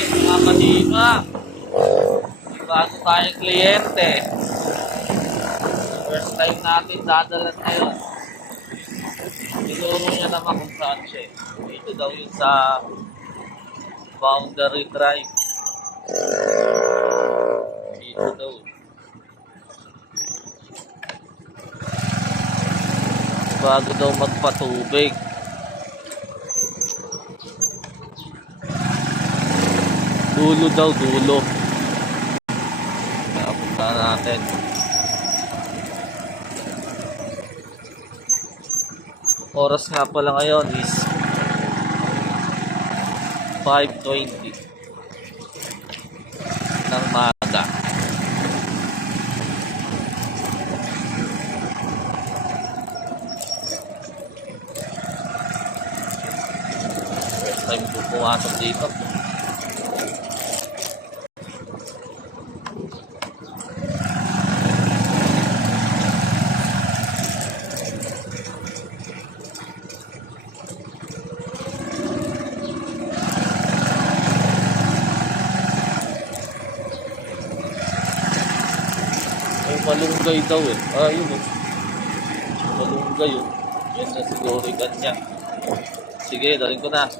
Alright mga kadima, bago tayong kliyente. First time natin dadalan ngayon. Tinuro niya naman kung saan siya. Dito daw yun sa Boundary Drive. Dito daw. Bago daw magpatubig. Dulo daw, dulo. Kaya punta natin. Oras nga pala ngayon is 5:20 ng maga. First time ko pumasok dito. Malunggay daw eh. Yun oh. Malunggay oh. Yan na siguro ikan niya. Sige, dalhin ko na.